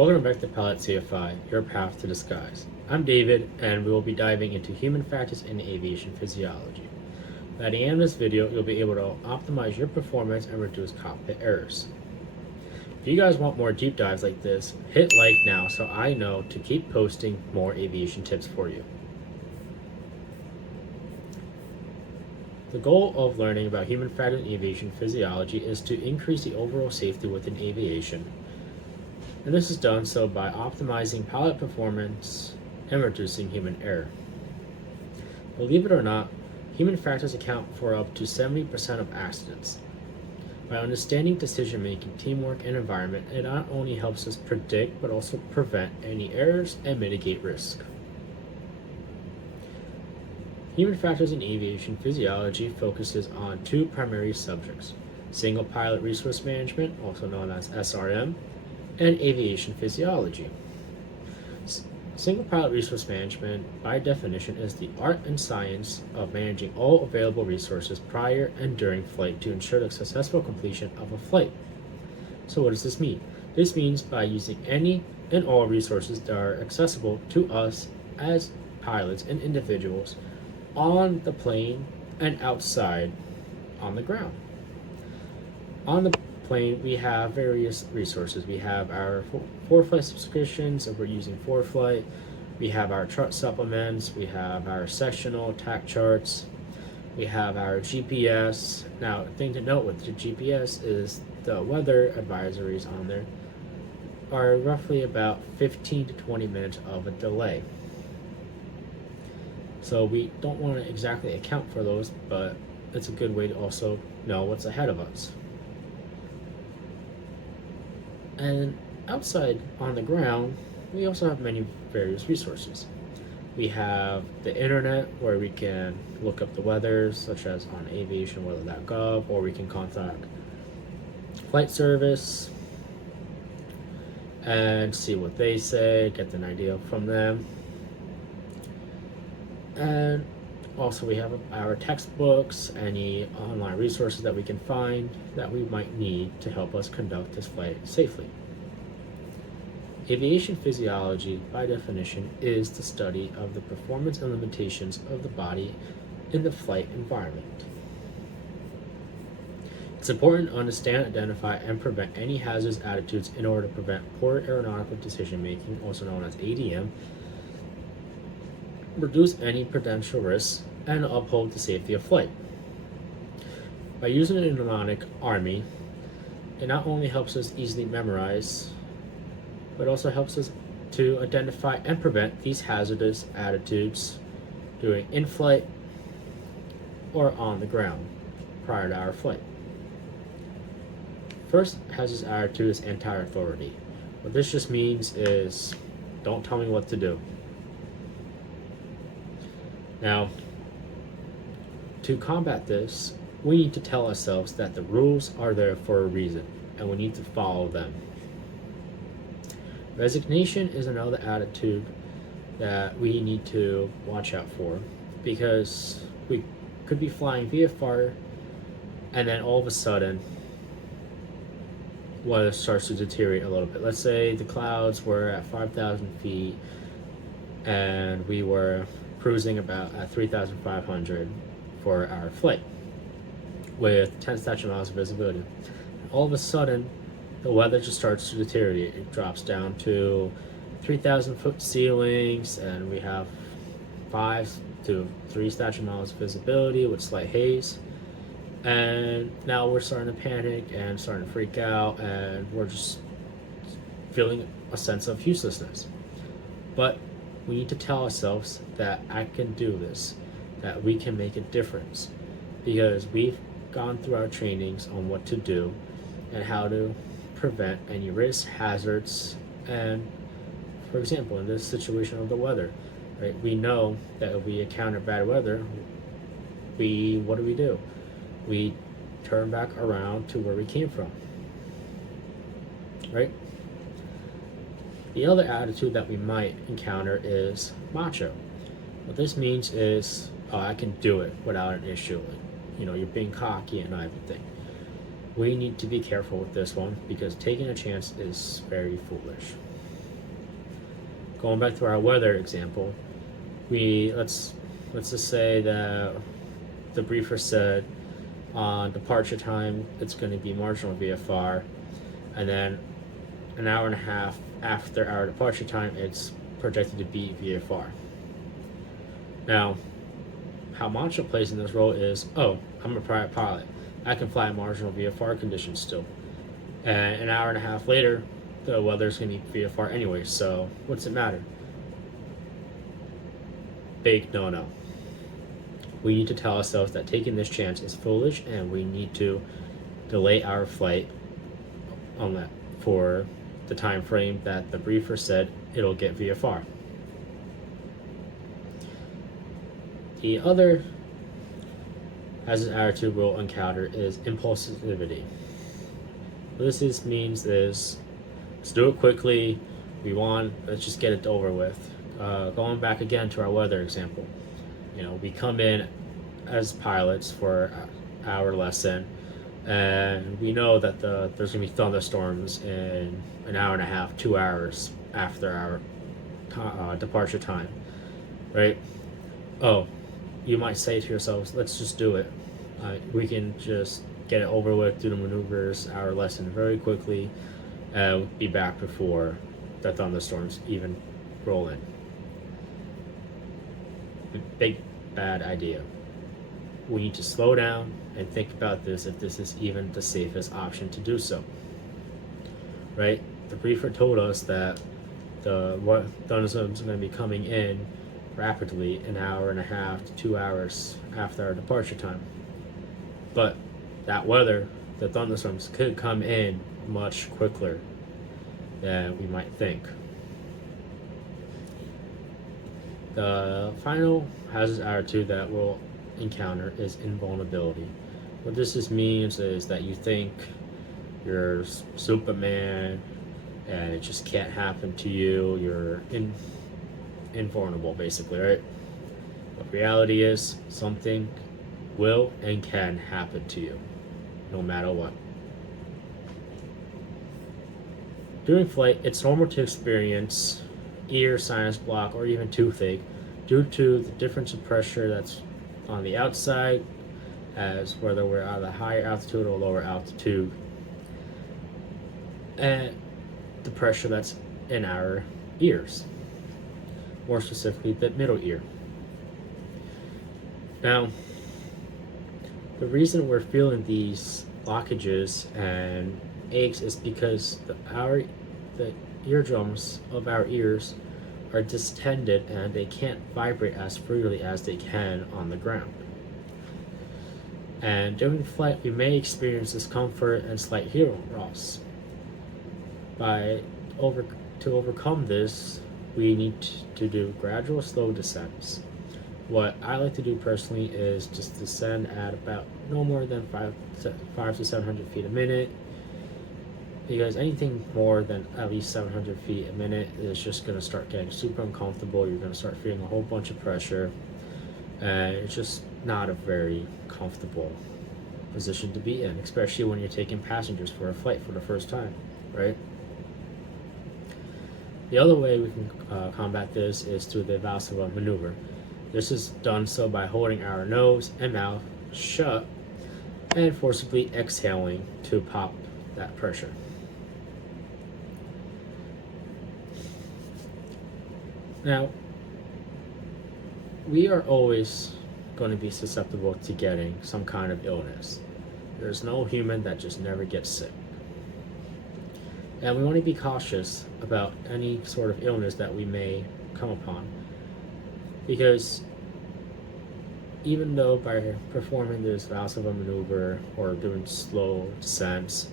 Welcome to VectorPilot CFI, your path to the skies. I'm David, and we will be diving into human factors in aviation physiology. By the end of this video, you'll be able to optimize your performance and reduce cockpit errors. If you guys want more deep dives like this, hit like now so I know to keep posting more aviation tips for you. The goal of learning about human factors in aviation physiology is to increase the overall safety within aviation. And this is done so by optimizing pilot performance and reducing human error. Believe it or not, human factors account for up to 70% of accidents. By understanding decision making, teamwork, and environment, it not only helps us predict but also prevent any errors and mitigate risk. Human factors in aviation physiology focuses on two primary subjects: single pilot resource management, also known as SRM, and aviation physiology. Single pilot resource management, by definition, is the art and science of managing all available resources prior and during flight to ensure the successful completion of a flight. So what does this mean? This means by using any and all resources that are accessible to us as pilots and individuals on the plane and outside on the ground. On the plane, we have various resources. We have our ForeFlight subscriptions, if we're using ForeFlight. We have our chart supplements. We have our sectional TAC charts. We have our GPS. Now, the thing to note with the GPS is the weather advisories on there are roughly about 15 to 20 minutes of a delay. So we don't want to exactly account for those, but it's a good way to also know what's ahead of us. And outside on the ground, we also have many various resources. We have the internet, where we can look up the weather, such as on aviationweather.gov, or we can contact flight service and see what they say, get an idea from them. And also we have our textbooks, any online resources that we can find that we might need to help us conduct this flight safely. Aviation physiology, by definition, is the study of the performance and limitations of the body in the flight environment. It's important to understand, identify, and prevent any hazardous attitudes in order to prevent poor aeronautical decision making, also known as ADM, reduce any potential risks, and uphold the safety of flight. By using a mnemonic army, it not only helps us easily memorize, but also helps us to identify and prevent these hazardous attitudes during in-flight or on the ground prior to our flight. First hazardous attitude is anti-authority. What this just means is, don't tell me what to do. Now, to combat this, we need to tell ourselves that the rules are there for a reason, and we need to follow them. Resignation is another attitude that we need to watch out for, because we could be flying VFR, and then all of a sudden, weather starts to deteriorate a little bit. Let's say the clouds were at 5,000 feet, and we were cruising about at 3,500 for our flight with 10 statute miles of visibility. All of a sudden, the weather just starts to deteriorate. It drops down to 3,000 foot ceilings, and we have 5 to 3 statute miles of visibility with slight haze. And now we're starting to panic and starting to freak out, and we're just feeling a sense of uselessness. But we need to tell ourselves that I can do this, that we can make a difference, because we've gone through our trainings on what to do and how to prevent any risk, hazards, and for example, in this situation of the weather, right? We know that if we encounter bad weather, what do? We turn back around to where we came from, right? The other attitude that we might encounter is Macho. What this means is, oh, I can do it without an issue. You're being cocky and everything. We need to be careful with this one, because taking a chance is very foolish. going back to our weather example, let's just say that the briefer said on departure time it's going to be marginal VFR, and then an hour and a half after our departure time it's projected to be VFR. Now, how Macho plays in this role is, oh, I'm a private pilot. I can fly in marginal VFR conditions still. And an hour and a half later, the weather's going to be VFR anyway, so what's it matter? Big no-no. We need to tell ourselves that taking this chance is foolish, and we need to delay our flight on that for the time frame that the briefer said it'll get VFR. The other hazardous attitude we'll encounter is impulsivity. What this means is, let's do it quickly. Let's just get it over with. Going back again to our weather example, we come in as pilots for our lesson, and we know that there's gonna be thunderstorms in an hour and a half, 2 hours after our departure time, right? Oh, you might say to yourselves, let's just do it. We can just get it over with, do the maneuvers, our lesson very quickly, and be back before the thunderstorms even roll in. Big bad idea. We need to slow down and think about this, if this is even the safest option to do so. Right? The briefer told us that the thunderstorms are going to be coming in rapidly, an hour and a half to 2 hours after our departure time. But that weather, the thunderstorms could come in much quicker than we might think. The final hazardous attitude that we'll encounter is invulnerability. What this means is that you think you're Superman and it just can't happen to you. You're invulnerable, basically, right? But reality is, something will and can happen to you, no matter what. During flight, it's normal to experience ear, sinus block, or even toothache due to the difference of pressure that's on the outside, as whether we're at a higher altitude or lower altitude, and the pressure that's in our ears, more specifically the middle ear. Now, the reason we're feeling these blockages and aches is because the eardrums of our ears are distended and they can't vibrate as freely as they can on the ground. And during flight, we may experience discomfort and slight hearing loss. To overcome this, we need to do gradual, slow descents. What I like to do personally is just descend at about no more than 5 to 700 feet a minute, because anything more than at least 700 feet a minute is just going to start getting super uncomfortable. You're going to start feeling a whole bunch of pressure, and it's just not a very comfortable position to be in, especially when you're taking passengers for a flight for the first time, right? The other way we can combat this is through the evasive maneuver. This is done so by holding our nose and mouth shut and forcibly exhaling to pop that pressure. Now, we are always going to be susceptible to getting some kind of illness. There's no human that just never gets sick. And we want to be cautious about any sort of illness that we may come upon, because even though by performing this evasive maneuver or doing slow descents,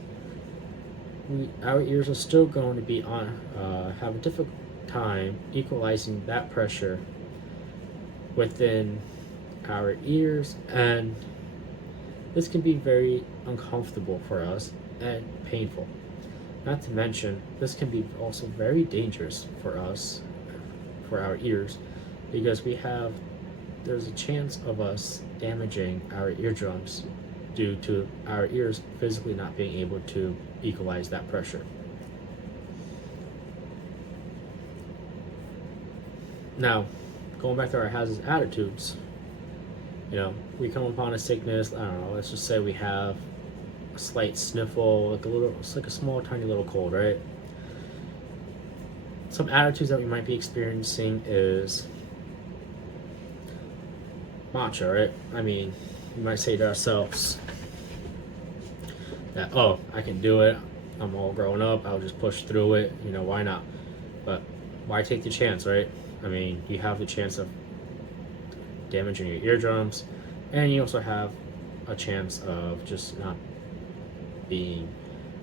our ears are still going to be have a difficult time equalizing that pressure within our ears, and this can be very uncomfortable for us and painful. Not to mention, this can be also very dangerous for us, for our ears, because there's a chance of us damaging our eardrums due to our ears physically not being able to equalize that pressure. Now, going back to our hazardous attitudes, we come upon a sickness. I don't know. Let's just say we have a slight sniffle, it's like a small, tiny little cold, right? Some attitudes that we might be experiencing is Macho, right? I mean, we might say to ourselves that, oh, I can do it. I'm all grown up. I'll just push through it. Why not? But why take the chance, right? I mean, you have the chance of damaging your eardrums, and you also have a chance of just not being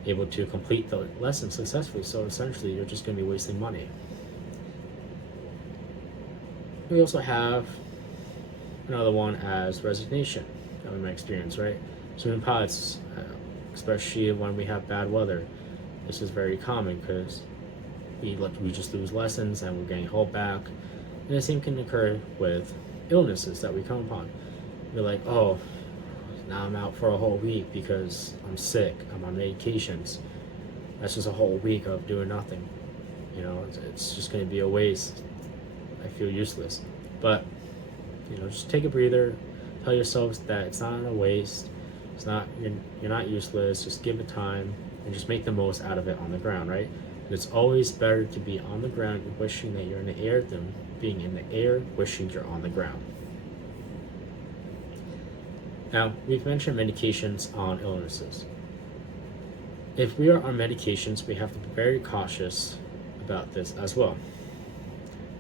able to complete the lesson successfully. So essentially, you're just going to be wasting money. We also have another one as resignation that we might experience, right? So in pilots, especially when we have bad weather, this is very common because we just lose lessons and we're getting held back. And the same can occur with illnesses that we come upon. We're like, oh, now I'm out for a whole week because I'm sick, I'm on medications. That's just a whole week of doing nothing. It's just going to be a waste. I feel useless. But, just take a breather. Tell yourselves that it's not a waste. It's not, you're not useless. Just give it time and just make the most out of it on the ground, right? It's always better to be on the ground wishing that you're in the air than being in the air wishing you're on the ground. Now, we've mentioned medications on illnesses. If we are on medications, we have to be very cautious about this as well.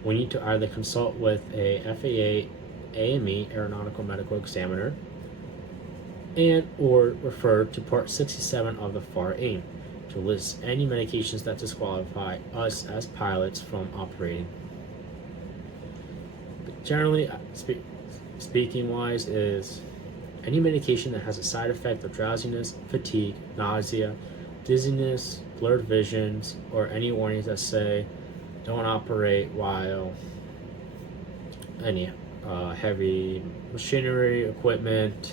We need to either consult with a FAA AME, Aeronautical Medical Examiner, and or refer to Part 67 of the FAR AIM to list any medications that disqualify us as pilots from operating. But generally, speaking wise, is any medication that has a side effect of drowsiness, fatigue, nausea, dizziness, blurred visions, or any warnings that say don't operate while any heavy machinery, equipment,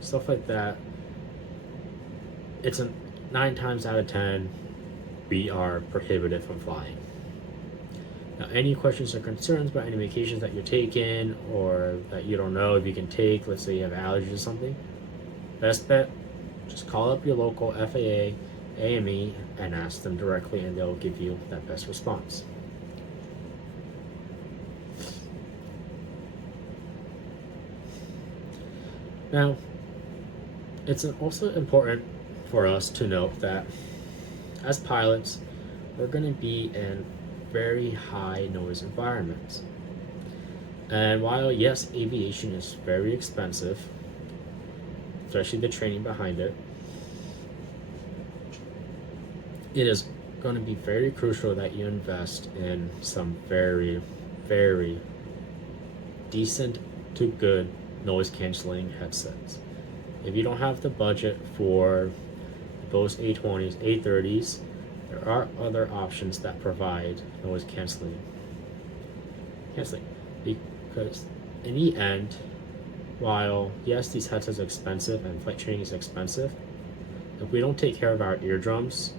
stuff like that, it's 9 times out of 10 we are prohibited from flying. Now, any questions or concerns about any medications that you're taking or that you don't know if you can take, let's say you have allergies or something, best bet, just call up your local FAA AME and ask them directly, and they'll give you that best response. Now, it's also important for us to note that as pilots, we're going to be in very high noise environments. And while, yes, aviation is very expensive, especially the training behind it, it is going to be very crucial that you invest in some very, very decent to good noise canceling headsets. If you don't have the budget for those A20s, A30s, there are other options that provide noise canceling. Because in the end, while yes, these headsets are expensive and flight training is expensive, if we don't take care of our eardrums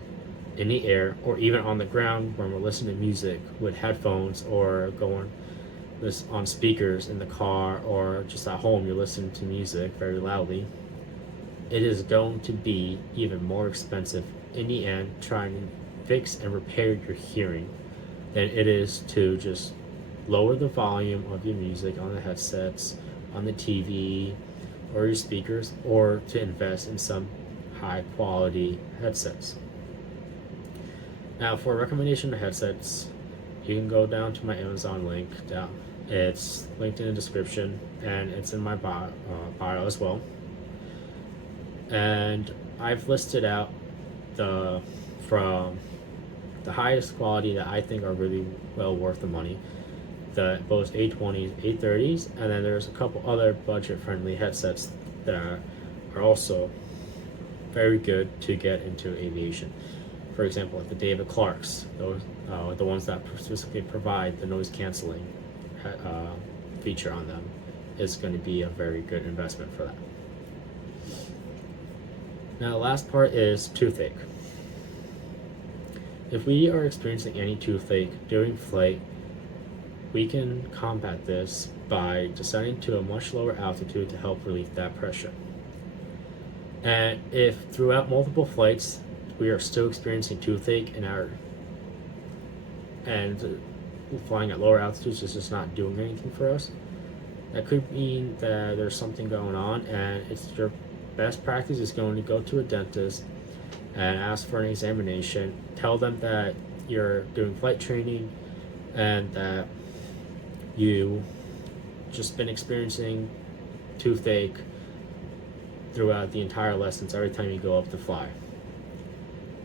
in the air or even on the ground when we're listening to music with headphones or going on speakers in the car or just at home, you're listening to music very loudly, it is going to be even more expensive in the end trying to fix and repair your hearing than it is to just lower the volume of your music on the headsets, on the TV, or your speakers, or to invest in some high quality headsets. Now, for a recommendation of headsets, you can go down to my Amazon link down. It's linked in the description and it's in my bio as well. And I've listed out from the highest quality that I think are really well worth the money, both A20s, A30s, and then there's a couple other budget-friendly headsets that are also very good to get into aviation. For example, like the David Clarks, those the ones that specifically provide the noise canceling feature on them, is going to be a very good investment for that. Now, the last part is toothache. If we are experiencing any toothache during flight, we can combat this by descending to a much lower altitude to help relieve that pressure. And if throughout multiple flights we are still experiencing toothache and flying at lower altitudes is just not doing anything for us, that could mean that there's something going on, and it's your best practice is going to go to a dentist and ask for an examination. Tell them that you're doing flight training and that you just been experiencing toothache throughout the entire lessons every time you go up to fly.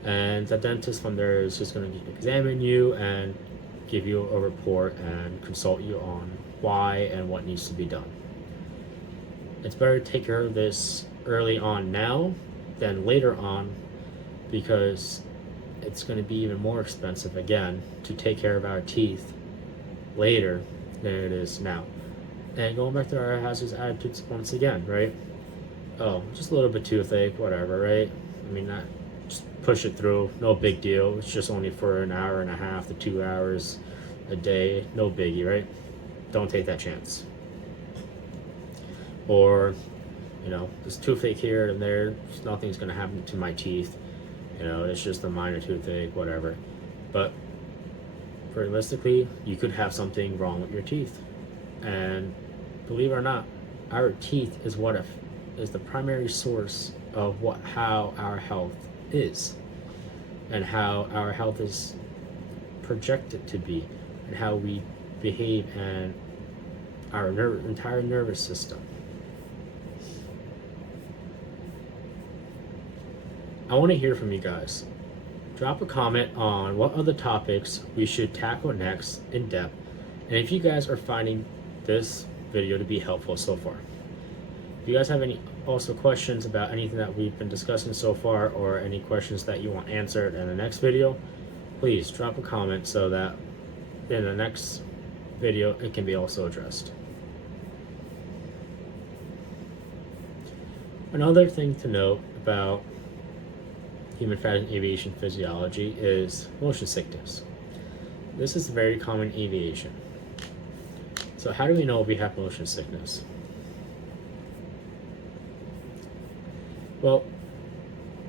And the dentist from there is just going to examine you and give you a report and consult you on why and what needs to be done. It's better to take care of this early on now than later on, because it's going to be even more expensive again to take care of our teeth later than it is now. And going back to our hazardous attitudes once again, right? Oh, just a little bit toothache, whatever, right? I mean, not just push it through, no big deal. It's just only for an hour and a half to 2 hours a day, no biggie, right? Don't take that chance. Or, you know, this toothache here and there, nothing's going to happen to my teeth. You know, it's just a minor toothache, whatever. But realistically, you could have something wrong with your teeth. And believe it or not, our teeth is is the primary source of how our health is, and how our health is projected to be, and how we behave, and our entire nervous system. I want to hear from you guys. Drop a comment on what other topics we should tackle next in depth, and if you guys are finding this video to be helpful so far. If you guys have any also questions about anything that we've been discussing so far, or any questions that you want answered in the next video, please drop a comment so that in the next video it can be also addressed. Another thing to note about human fat and aviation physiology is motion sickness. This is very common in aviation. So how do we know we have motion sickness? Well,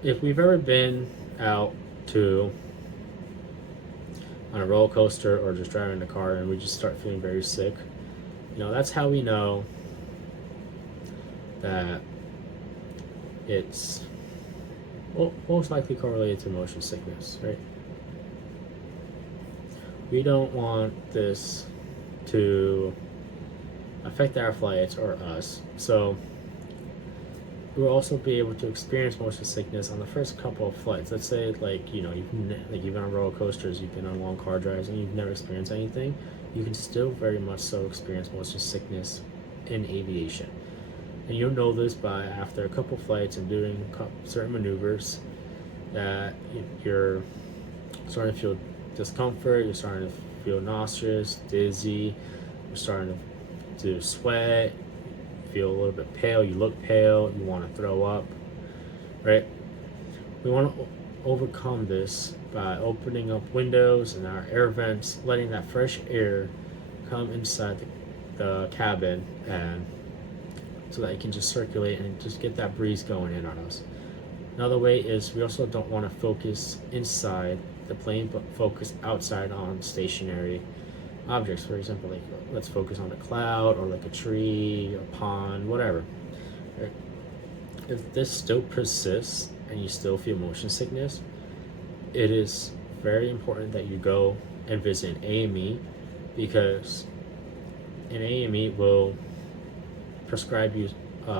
if we've ever been out on a roller coaster or just driving in a car and we just start feeling very sick, you know, that's how we know that it's most likely correlated to motion sickness, right? We don't want this to affect our flights or us, so we'll also be able to experience motion sickness on the first couple of flights. Let's say, like, you know, you've been on roller coasters, you've been on long car drives, and you've never experienced anything. You can still very much so experience motion sickness in aviation. And you'll know this by after a couple flights and doing certain maneuvers that you're starting to feel discomfort, you're starting to feel nauseous, dizzy, you're starting to sweat, feel a little bit pale, you look pale, you want to throw up, right? We want to overcome this by opening up windows and our air vents, letting that fresh air come inside the cabin, and so that it can just circulate and just get that breeze going in on us. Another way is we also don't want to focus inside the plane, but focus outside on stationary objects. For example, like let's focus on a cloud or like a tree, a pond, whatever. Right? If this still persists and you still feel motion sickness, it is very important that you go and visit an AME, because an AME will prescribe you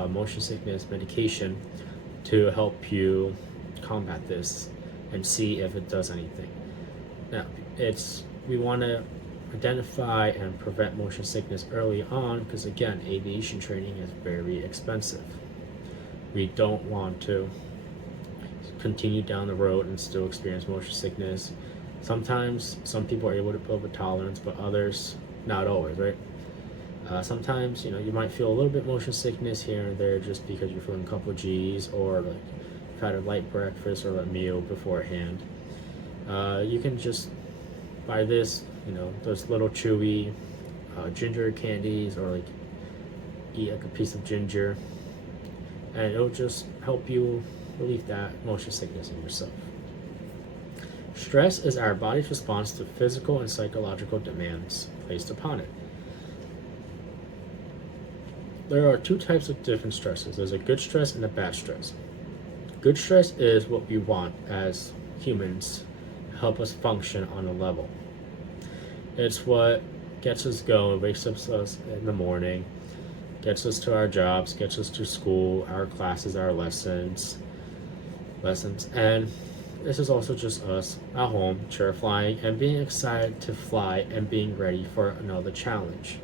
motion sickness medication to help you combat this and see if it does anything. Now, we want to identify and prevent motion sickness early on, because again, aviation training is very expensive. We don't want to continue down the road and still experience motion sickness. Sometimes some people are able to build a tolerance, but others not always, right? Sometimes, you know, you might feel a little bit motion sickness here and there just because you're feeling a couple G's, or like you've had a light breakfast or a meal beforehand. You can just buy this, you know, those little chewy ginger candies, or like eat like a piece of ginger, and it'll just help you relieve that motion sickness in yourself. Stress is our body's response to physical and psychological demands placed upon it. There are two types of different stresses. There's a good stress and a bad stress. Good stress is what we want as humans to help us function on a level. It's what gets us going, wakes up us in the morning, gets us to our jobs, gets us to school, our classes, our lessons, and this is also just us at home, chair flying, and being excited to fly and being ready for another challenge.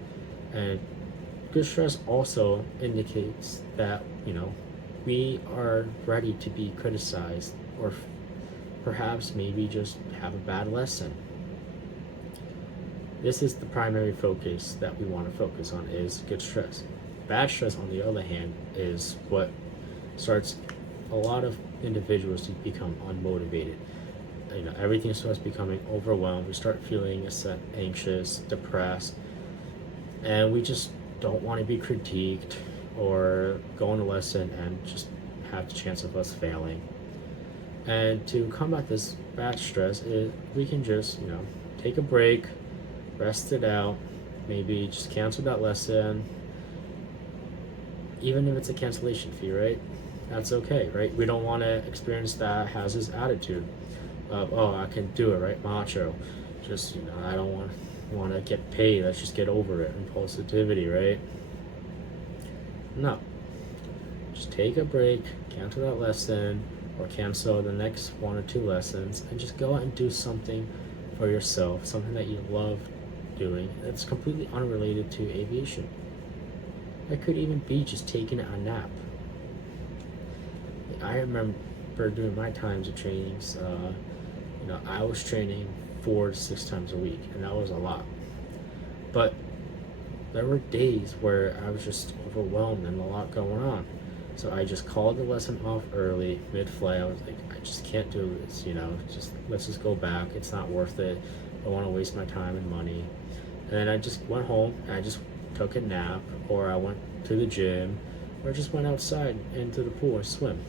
And good stress also indicates that, we are ready to be criticized, or perhaps maybe just have a bad lesson. This is the primary focus that we want to focus on, is good stress. Bad stress, on the other hand, is what starts a lot of individuals to become unmotivated. Everything starts becoming overwhelmed. We start feeling anxious, depressed, and we just don't want to be critiqued or go on a lesson and just have the chance of us failing. And to combat this bad stress, we can just take a break, rest it out, maybe just cancel that lesson, even if it's a cancellation fee, right? That's okay, right? We don't want to experience that hazardous attitude of, oh, I can do it, right? Macho. Just, I don't want to get paid. Let's just get over it. Impulsivity, right? No. Just take a break, cancel that lesson, or cancel the next 1 or 2 lessons, and just go out and do something for yourself, something that you love doing that's completely unrelated to aviation. It could even be just taking a nap. I remember doing my times of trainings, I was training 4 to 6 times a week, and that was a lot. But there were days where I was just overwhelmed and a lot going on. So I just called the lesson off early, mid-flight. I was like, I just can't do this, let's just go back. It's not worth it. I don't want to waste my time and money. And then I just went home and I just took a nap, or I went to the gym, or I just went outside into the pool and swim.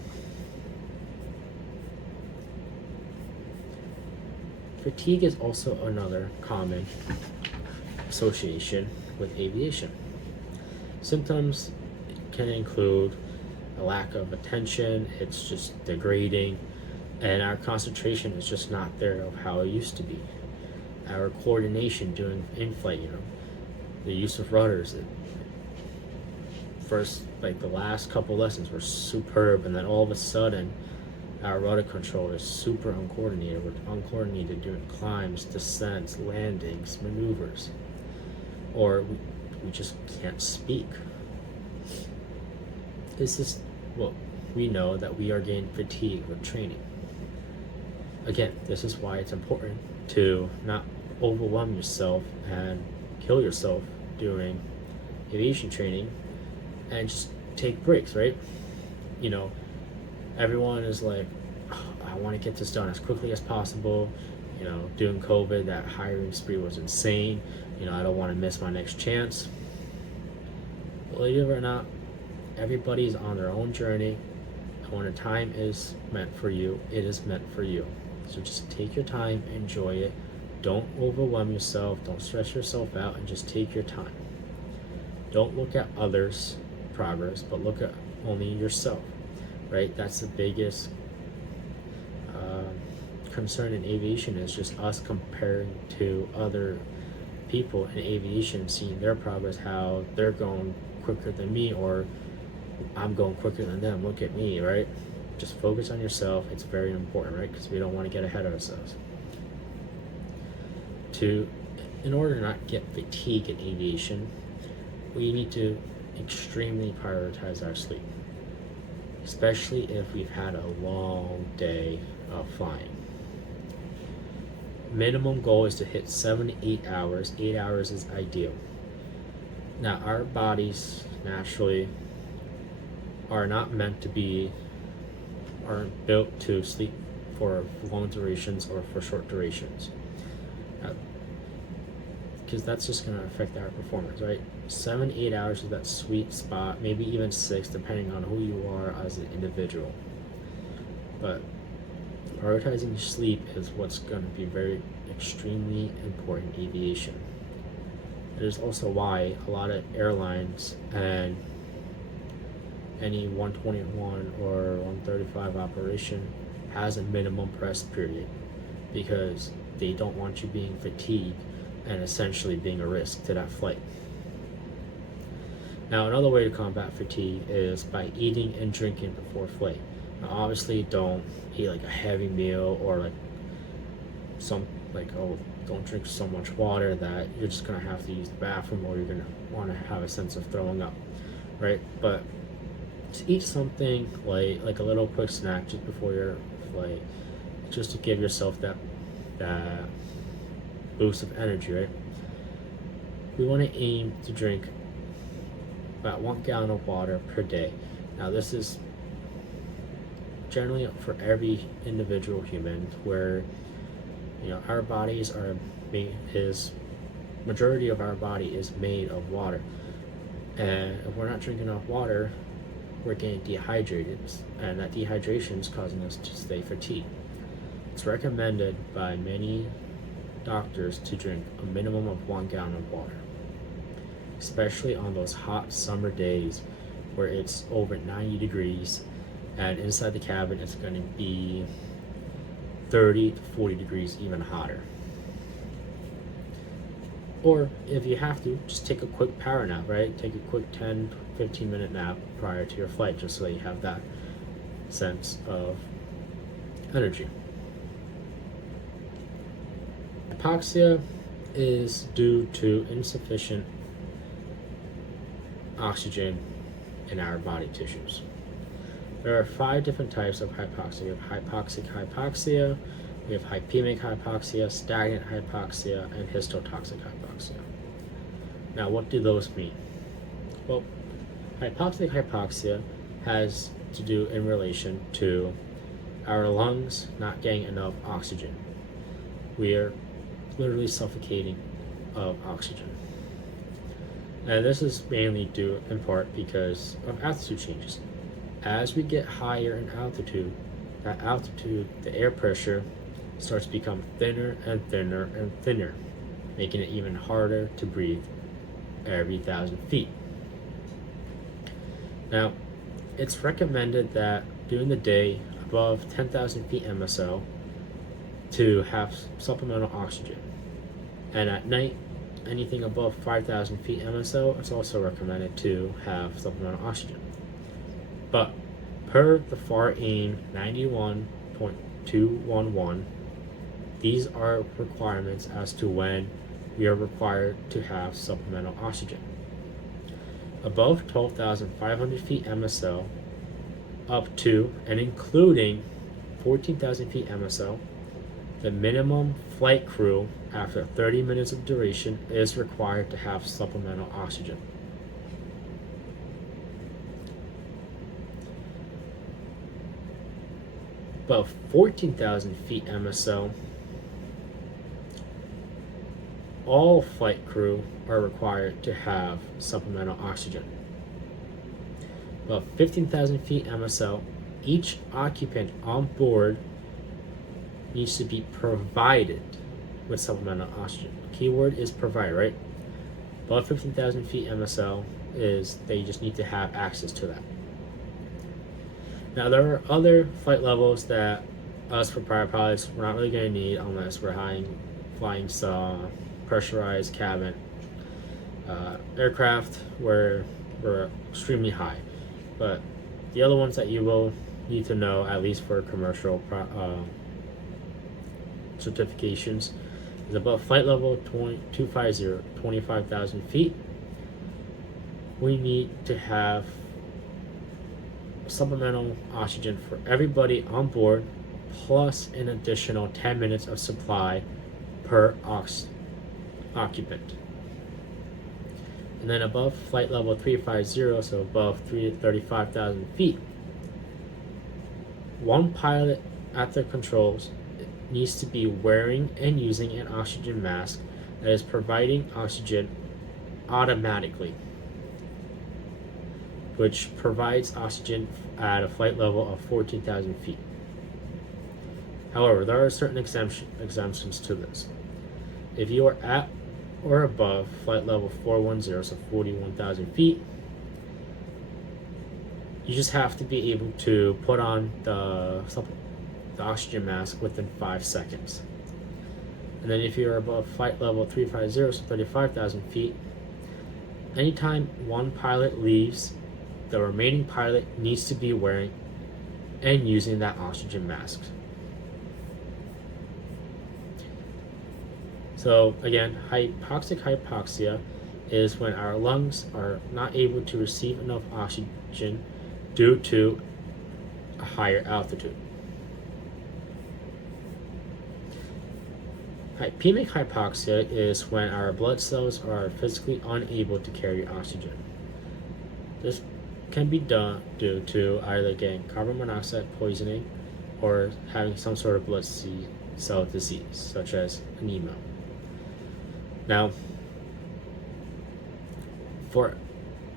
Fatigue is also another common association with aviation. Symptoms can include a lack of attention, it's just degrading, and our concentration is just not there of how it used to be. Our coordination during in-flight, the use of rudders, first, the last couple lessons were superb, and then all of a sudden our rudder control is super uncoordinated. We're uncoordinated doing climbs, descents, landings, maneuvers, or we just can't speak. This is what we know, that we are getting fatigued with training. Again, this is why it's important to not overwhelm yourself and kill yourself during aviation training, and just take breaks, right? Everyone is like, oh, I want to get this done as quickly as possible. During COVID, that hiring spree was insane. I don't want to miss my next chance. Believe it or not, everybody's on their own journey, and when a time is meant for you, it is meant for you. So just take your time, enjoy it. Don't overwhelm yourself, don't stress yourself out, and just take your time. Don't look at others' progress, but look at only yourself, right? That's the biggest concern in aviation, is just us comparing to other people in aviation, seeing their progress, how they're going quicker than me, or I'm going quicker than them, look at me, right? Just focus on yourself. It's very important, right? Because we don't want to get ahead of ourselves. In order to not get fatigue in aviation, we need to extremely prioritize our sleep, especially if we've had a long day of flying. Minimum goal is to hit 7 to 8 hours. 8 hours is ideal. Now, our bodies naturally aren't built to sleep for long durations or for short durations. because that's just going to affect our performance, right? 7-8 hours is that sweet spot, maybe even 6, depending on who you are as an individual. But prioritizing sleep is what's going to be very extremely important in aviation. It is also why a lot of airlines and any 121 or 135 operation has a minimum rest period, because they don't want you being fatigued and essentially being a risk to that flight. Now, another way to combat fatigue is by eating and drinking before flight. Now, obviously, don't eat like a heavy meal, or don't drink so much water that you're just gonna have to use the bathroom, or you're gonna want to have a sense of throwing up, right? But just eat something like a little quick snack just before your flight, just to give yourself that boost of energy, right? We want to aim to drink about 1 gallon of water per day. Now, this is generally for every individual human, where our bodies majority of our body is made of water, and if we're not drinking enough water, we're getting dehydrated, and that dehydration is causing us to stay fatigued. It's recommended by many doctors to drink a minimum of 1 gallon of water, especially on those hot summer days where it's over 90 degrees and inside the cabin it's going to be 30 to 40 degrees, even hotter. Or if you have to, just take a quick power nap, right? Take a quick 10-15 minute nap prior to your flight, just so you have that sense of energy. Hypoxia is due to insufficient oxygen in our body tissues. There are 5 different types of hypoxia. We have hypoxic hypoxia, we have hypemic hypoxia, stagnant hypoxia, and histotoxic hypoxia. Now, what do those mean? Well, hypoxic hypoxia has to do in relation to our lungs not getting enough oxygen. We are literally suffocating of oxygen. And this is mainly due in part because of altitude changes. As we get higher in altitude, the air pressure starts to become thinner and thinner and thinner, making it even harder to breathe every 1,000 feet. Now, it's recommended that during the day above 10,000 feet MSO to have supplemental oxygen, and at night anything above 5,000 feet MSO, it's also recommended to have supplemental oxygen. But per the FAR AIM 91.211, these are requirements as to when we are required to have supplemental oxygen. Above 12,500 feet MSO, up to and including 14,000 feet MSO, the minimum flight crew after 30 minutes of duration is required to have supplemental oxygen. Above 14,000 feet MSO, all flight crew are required to have supplemental oxygen. Above 15,000 feet MSO, each occupant on board needs to be provided with supplemental oxygen. Keyword is provided, right? Above 15,000 feet MSO is they just need to have access to that. Now, there are other flight levels that us for private pilots we're not really going to need unless we're flying some pressurized cabin aircraft where we're extremely high. But the other ones that you will need to know, at least for commercial certifications, is above flight level 250, 25,000 feet. We need to have supplemental oxygen for everybody on board, plus an additional 10 minutes of supply per occupant. And then above flight level 350, so above 35,000 feet, one pilot at the controls needs to be wearing and using an oxygen mask that is providing oxygen automatically, which provides oxygen at a flight level of 14,000 feet. However, there are certain exemptions to this. If you are at or above flight level 410, so 41,000 feet, you just have to be able to put on the oxygen mask within 5 seconds. And then if you're above flight level 350, so 35,000 feet, anytime one pilot leaves, the remaining pilot needs to be wearing and using that oxygen mask. So again, hypoxic hypoxia is when our lungs are not able to receive enough oxygen due to a higher altitude. Hypemic hypoxia is when our blood cells are physically unable to carry oxygen. This can be done due to either getting carbon monoxide poisoning or having some sort of blood cell disease, such as anemia. Now, for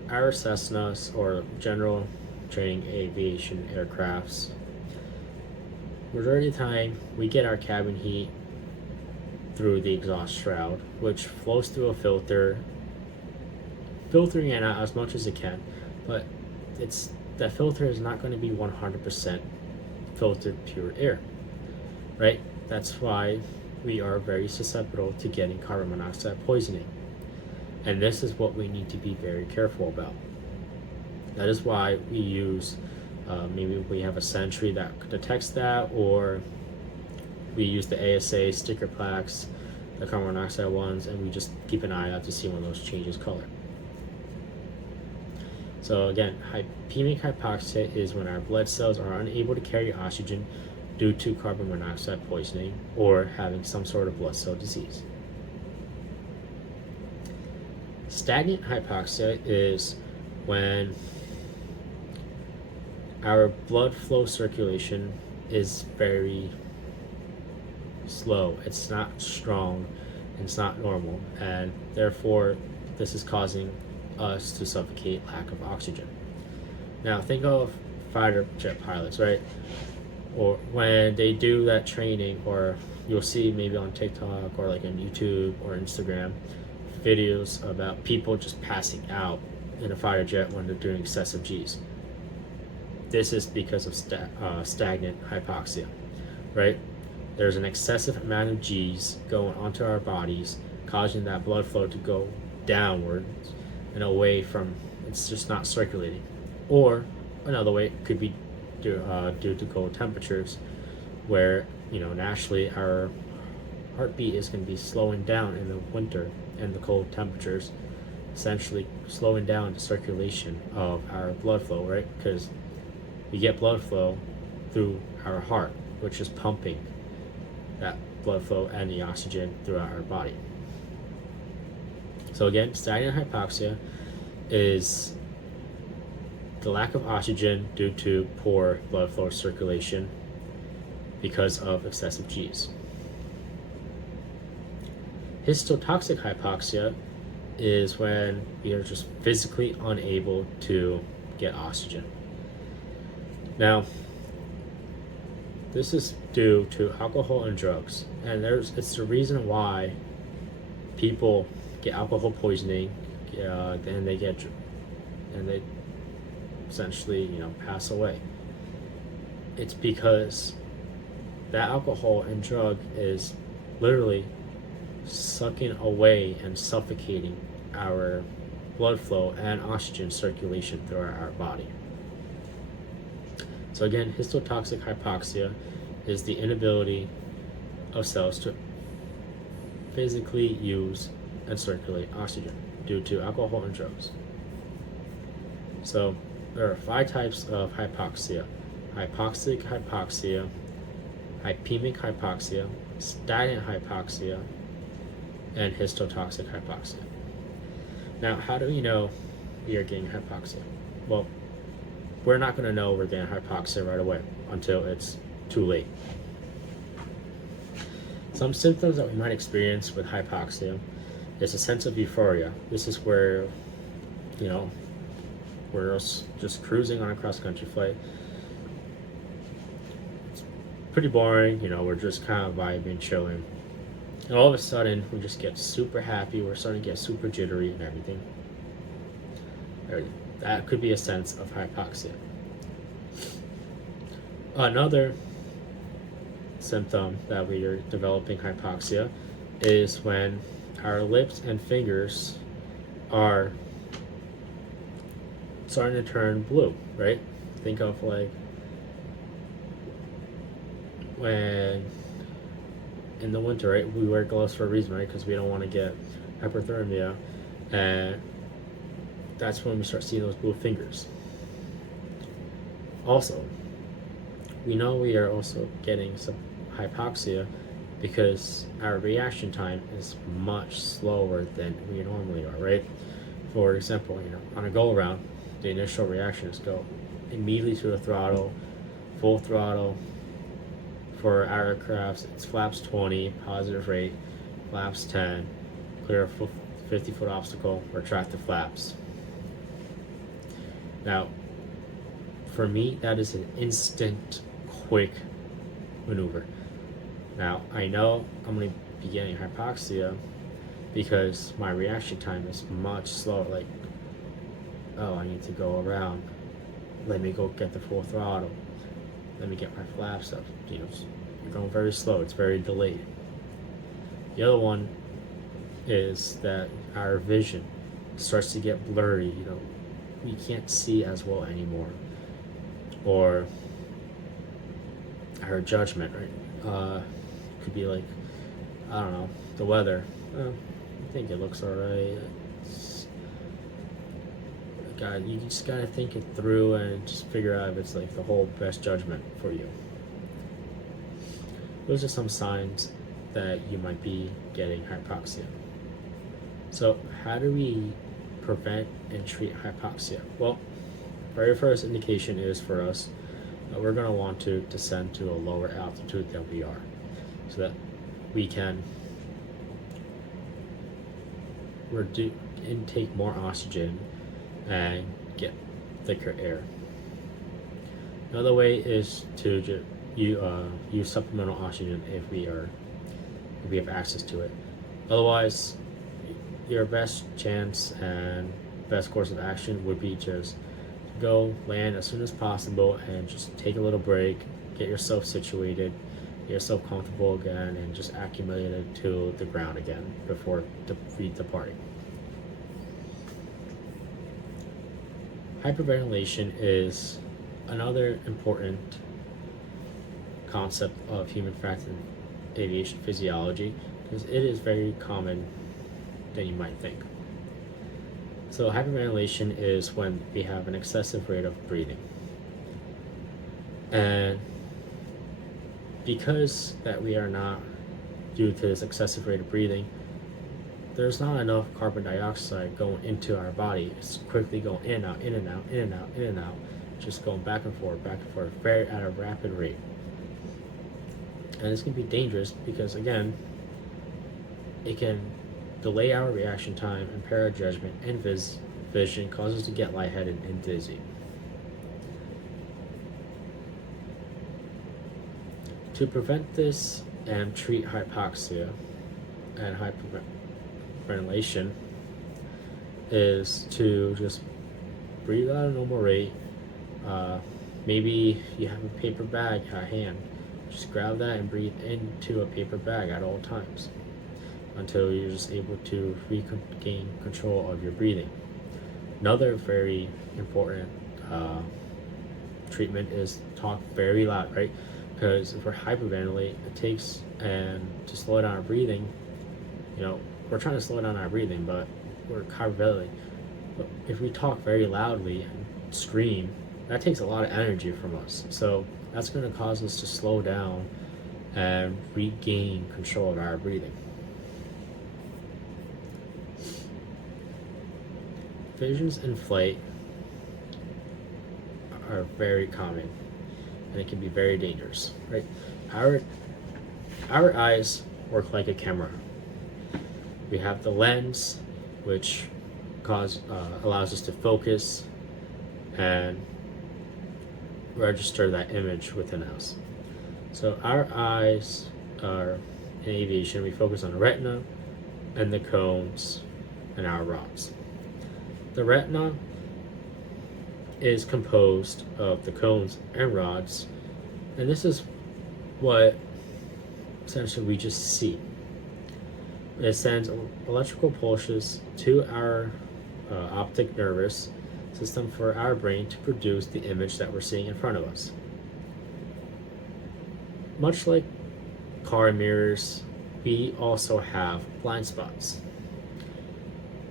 our Cessnas or general training aviation aircrafts, majority of the time we get our cabin heat through the exhaust shroud, which flows through a filter, filtering it out as much as it can, but that filter is not going to be 100% filtered pure air, right? That's why we are very susceptible to getting carbon monoxide poisoning, and this is what we need to be very careful about. That is why we use maybe we have a sentry that detects that, or we use the ASA sticker plaques, the carbon monoxide ones, and we just keep an eye out to see when those changes color. So again, hypemic hypoxia is when our blood cells are unable to carry oxygen due to carbon monoxide poisoning or having some sort of blood cell disease. Stagnant hypoxia is when our blood flow circulation is very slow. It's not strong, it's not normal, and therefore this is causing us to suffocate, lack of oxygen. Now think of fighter jet pilots, right? Or when they do that training, or you'll see maybe on TikTok or like on YouTube or Instagram videos about people just passing out in a fighter jet when they're doing excessive G's. This is because of stagnant hypoxia, right? There's an excessive amount of G's going onto our bodies, causing that blood flow to go downwards and away from, it's just not circulating. Or another way it could be due to cold temperatures, where naturally our heartbeat is going to be slowing down in the winter and the cold temperatures, essentially slowing down the circulation of our blood flow, right? Because we get blood flow through our heart, which is pumping that blood flow and the oxygen throughout our body. So again, stagnant hypoxia is the lack of oxygen due to poor blood flow circulation because of excessive G's. Histotoxic hypoxia is when we are just physically unable to get oxygen. Now, this is due to alcohol and drugs, and it's the reason why people get alcohol poisoning, and they essentially pass away. It's because that alcohol and drug is literally sucking away and suffocating our blood flow and oxygen circulation throughout our body. So again, histotoxic hypoxia is the inability of cells to physically use and circulate oxygen due to alcohol and drugs. So there are 5 types of hypoxia: hypoxic hypoxia, hypemic hypoxia, stagnant hypoxia, and histotoxic hypoxia. Now, how do we know we are getting hypoxia? Well, we're not going to know we're getting hypoxia right away until it's too late. Some symptoms that we might experience with hypoxia is a sense of euphoria. This is where, you know, we're just cruising on a cross-country flight. It's pretty boring, you know, we're just kind of vibing, chilling. And all of a sudden, we just get super happy, we're starting to get super jittery and everything. That could be a sense of hypoxia. Another symptom that we are developing hypoxia is when our lips and fingers are starting to turn blue, right? Think of like when in the winter, right? We wear gloves for a reason, right? Because we don't want to get hypothermia, and that's when we start seeing those blue fingers. Also, we know we are also getting some hypoxia because our reaction time is much slower than we normally are, right? For example, you know, on a go around, the initial reactions go immediately to the throttle, full throttle. For our aircrafts, it's flaps 20, positive rate, flaps 10, clear a 50-foot obstacle, retract the flaps. Now, for me, that is an instant, quick maneuver. Now, I know I'm going to be getting hypoxia because my reaction time is much slower. Like, oh, I need to go around. Let me go get the full throttle. Let me get my flaps up. You know, you're going very slow. It's very delayed. The other one is that our vision starts to get blurry. You know, we can't see as well anymore. Or our judgment, right? Could be like, I don't know, the weather. I think it looks alright. God, you just gotta think it through and just figure out if it's like the whole best judgment for you. Those are some signs that you might be getting hypoxia. So how do we prevent and treat hypoxia? Well, very first indication is for us that we're going to want to descend to a lower altitude than we are, so that we can intake more oxygen and get thicker air. Another way is to use supplemental oxygen if we have access to it. Otherwise, your best chance and best course of action would be just go land as soon as possible and just take a little break, get yourself situated, get yourself comfortable again, and just acclimate it to the ground again before departing. Hyperventilation is another important concept of human factor in aviation physiology because it is very common than you might think. So hyperventilation is when we have an excessive rate of breathing. And because that we are not, due to this excessive rate of breathing, there's not enough carbon dioxide going into our body. It's quickly going in and out, in and out, in and out, in and out, just going back and forth, very at a rapid rate. And it's going to be dangerous because, again, it can delay our reaction time, impair our judgment and vision, cause us to get lightheaded and dizzy. To prevent this and treat hypoxia and hyperventilation is to just breathe at a normal rate. Maybe you have a paper bag at hand. Just grab that and breathe into a paper bag at all times until you're just able to regain control of your breathing. Another very important treatment is talk very loud, right? Because if we're hyperventilate, it takes, and to slow down our breathing, you know, we're trying to slow down our breathing, but we're hyperventilating. But if we talk very loudly and scream, that takes a lot of energy from us. So that's going to cause us to slow down and regain control of our breathing. Visions in flight are very common, and it can be very dangerous, right? Our eyes work like a camera. We have the lens, which allows us to focus and register that image within us. So our eyes are, in aviation, we focus on the retina and the cones and our rods. The retina is composed of the cones and rods, and this is what essentially we just see. It sends electrical pulses to our optic nervous system for our brain to produce the image that we're seeing in front of us. Much like car mirrors, we also have blind spots.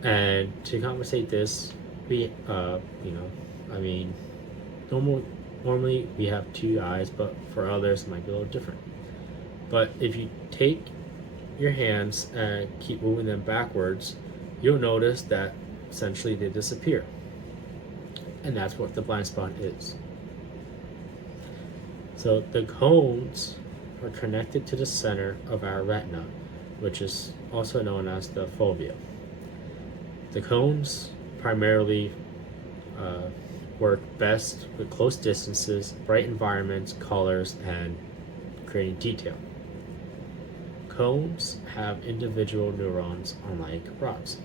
And to compensate this, we, normally we have two eyes, but for others it might be a little different. But if you take your hands and keep moving them backwards, you'll notice that essentially they disappear. And that's what the blind spot is. So the cones are connected to the center of our retina, which is also known as the fovea. The cones primarily work best with close distances, bright environments, colors, and creating detail. Cones have individual neurons, unlike rods.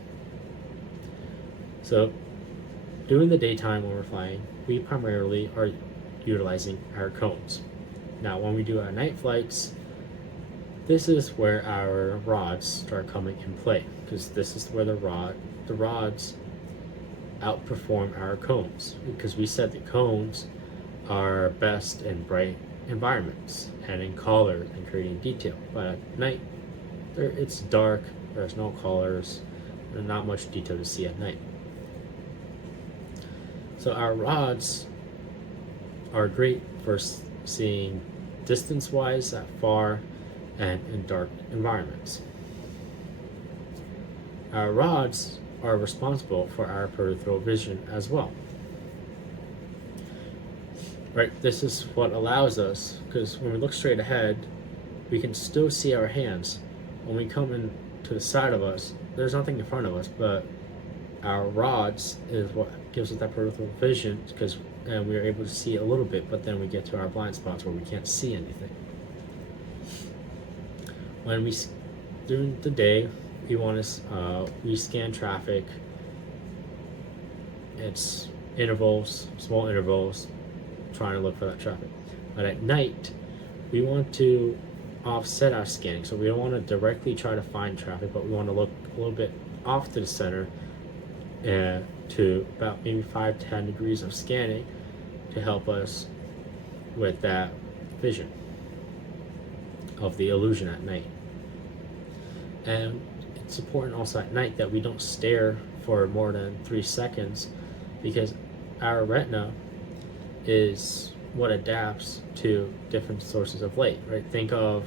So during the daytime when we're flying, we primarily are utilizing our cones. Now when we do our night flights, this is where our rods start coming in play, because this is where the rods outperform our cones, because we said the cones are best in bright environments and in colors and creating detail. But at night, it's dark, there's no colors, and not much detail to see at night. So our rods are great for seeing distance-wise at far and in dark environments. Our rods are responsible for our peripheral vision as well. Right, this is what allows us, because when we look straight ahead, we can still see our hands. When we come in to the side of us, there's nothing in front of us, but our rods is what gives us that peripheral vision, and we're able to see a little bit, but then we get to our blind spots where we can't see anything. When during the day, we scan traffic. It's intervals, small intervals, trying to look for that traffic. But at night, we want to offset our scanning. So we don't want to directly try to find traffic, but we want to look a little bit off to the center and to about maybe 5-10 degrees of scanning to help us with that vision of the illusion at night. And it's important also at night that we don't stare for more than 3 seconds, because our retina is what adapts to different sources of light, right? Think of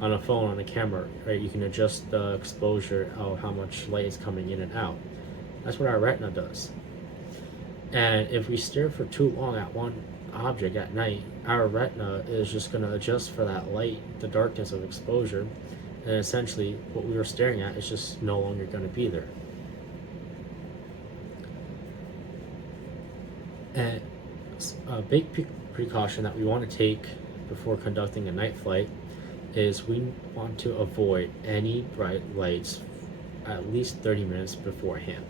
on a phone, on a camera, right? You can adjust the exposure of how much light is coming in and out. That's what our retina does. And if we stare for too long at one object at night, our retina is just going to adjust for that light, the darkness of exposure, and essentially what we were staring at is just no longer going to be there. And a big precaution that we want to take before conducting a night flight is we want to avoid any bright lights at least 30 minutes beforehand.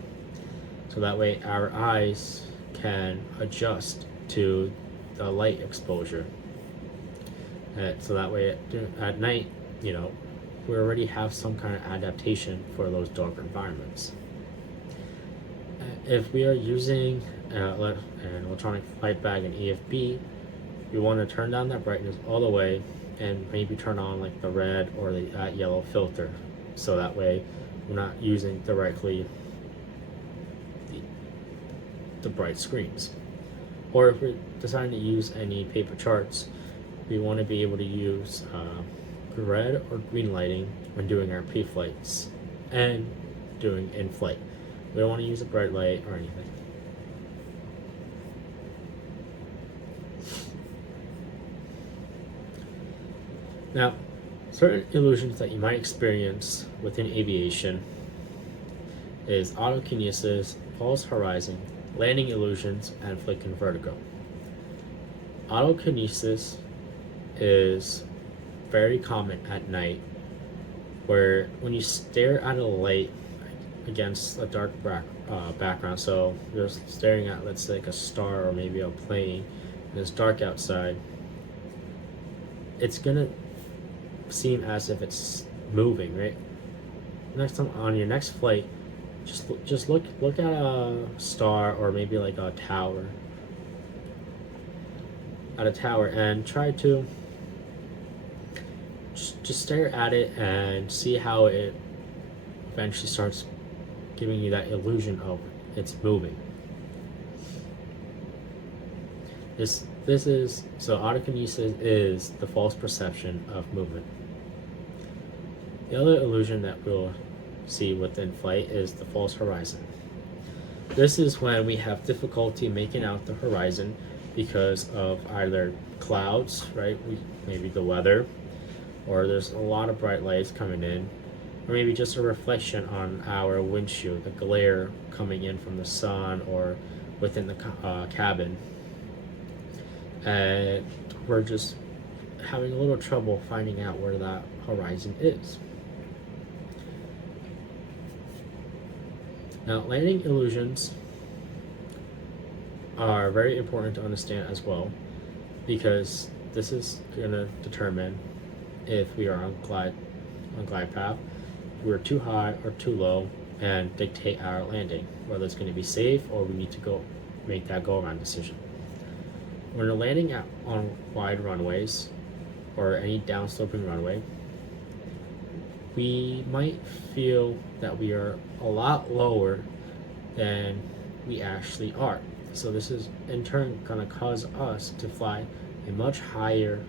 So that way our eyes can adjust to the light exposure. So that way at night, we already have some kind of adaptation for those darker environments. If we are using an electronic flight bag and EFB, we want to turn down that brightness all the way and maybe turn on like the red or the yellow filter, so that way we're not using directly the bright screens. Or if we're deciding to use any paper charts, we want to be able to use red or green lighting when doing our pre-flights and doing in-flight. We don't want to use a bright light or anything. Now, Certain illusions that you might experience within aviation is autokinesis, false horizon, landing illusions, and flickering vertigo. Autokinesis is very common at night, where when you stare at a light against a dark background, so you're staring at, let's say, like a star or maybe a plane, and it's dark outside, it's gonna seem as if it's moving, right? Next time on your next flight, just look at a star or maybe like a tower, and try to just stare at it and see how it eventually starts giving you that illusion of it's moving. This is, so autokinesis is the false perception of movement. The other illusion that we'll see within flight is the false horizon. This is when we have difficulty making out the horizon because of either clouds, right? Maybe the weather, or there's a lot of bright lights coming in, or maybe just a reflection on our windshield, the glare coming in from the sun or within the cabin. And we're just having a little trouble finding out where that horizon is. Now, landing illusions are very important to understand as well, because this is going to determine if we are on glide path, if we're too high or too low, and dictate our landing, whether it's going to be safe or we need to make that go-around decision. When we're landing on wide runways or any downsloping runway, we might feel that we are a lot lower than we actually are. So this is in turn going to cause us to fly a much higher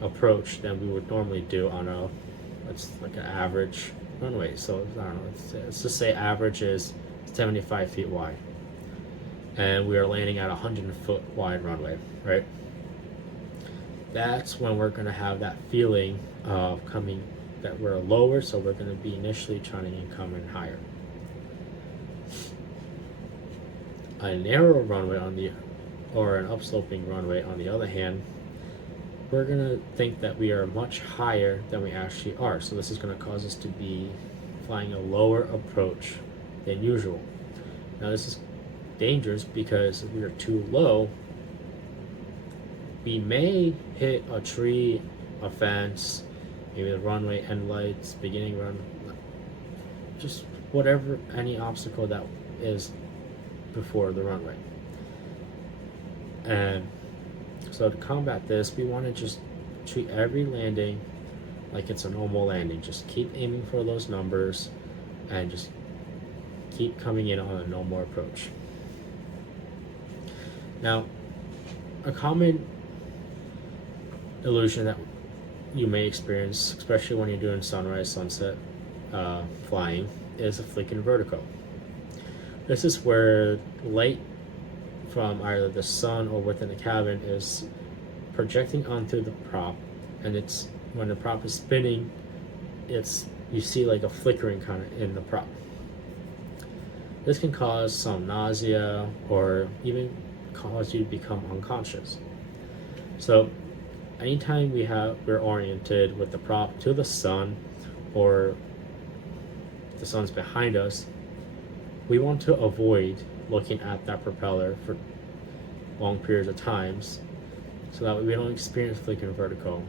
approach than we would normally do on it's like an average runway. So I don't know, let's just say average is 75 feet wide, and we are landing at a 100-foot wide runway, right? That's when we're going to have that feeling of that we're lower, so we're going to be initially trying to come in higher. A narrow runway or an upsloping runway, on the other hand, we're going to think that we are much higher than we actually are. So this is going to cause us to be flying a lower approach than usual. Now this is dangerous because if we are too low, we may hit a tree, a fence, maybe the runway end lights, beginning run, just whatever, any obstacle that is before the runway. And so to combat this, we want to just treat every landing like it's a normal landing. Just keep aiming for those numbers and just keep coming in on a normal approach. Now, a common illusion that you may experience, especially when you're doing sunrise, sunset flying, is a flickering vertigo. This is where light from either the sun or within the cabin is projecting onto the prop, and it's when the prop is spinning, you see like a flickering kind of in the prop. This can cause some nausea or even cause you to become unconscious. So anytime we're oriented with the prop to the sun, or the sun's behind us, we want to avoid looking at that propeller for long periods of times, so that we don't experience flickering vertigo.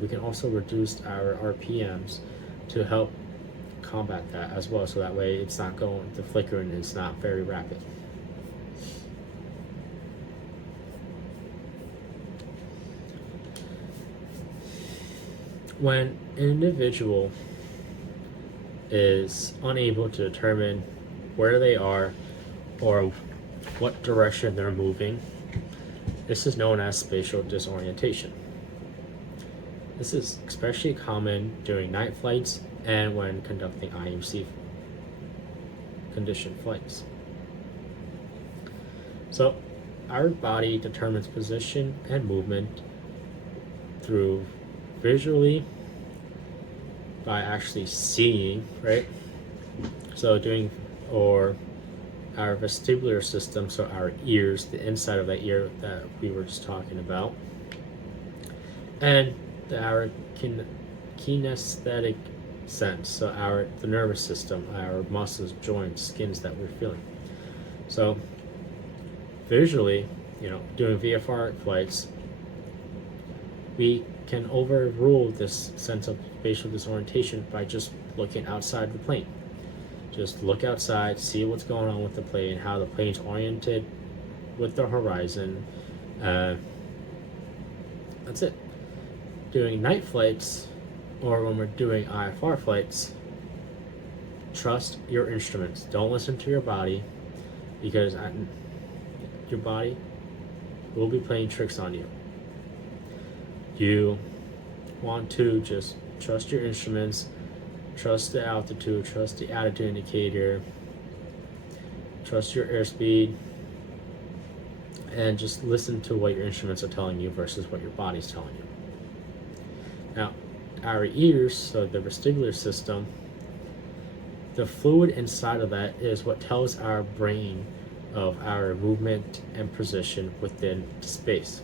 We can also reduce our RPMs to help combat that as well, so that way it's not going, the flickering is not very rapid. When an individual is unable to determine where they are or what direction they're moving, this is known as spatial disorientation. This is especially common during night flights and when conducting IMC conditioned flights. So our body determines position and movement through visually by actually seeing, right? So or our vestibular system, so our ears, the inside of that ear that we were just talking about, and our kinesthetic sense, so the nervous system, our muscles, joints, skins that we're feeling. So visually, doing VFR flights, we can overrule this sense of spatial disorientation by just looking outside the plane. Just look outside, see what's going on with the plane, how the plane's oriented with the horizon. That's it. Doing night flights, or when we're doing IFR flights, trust your instruments. Don't listen to your body, because your body will be playing tricks on you. You want to just trust your instruments, trust the altitude, trust the attitude indicator, trust your airspeed, and just listen to what your instruments are telling you versus what your body's telling you. Now, our ears, so the vestibular system, the fluid inside of that is what tells our brain of our movement and position within space.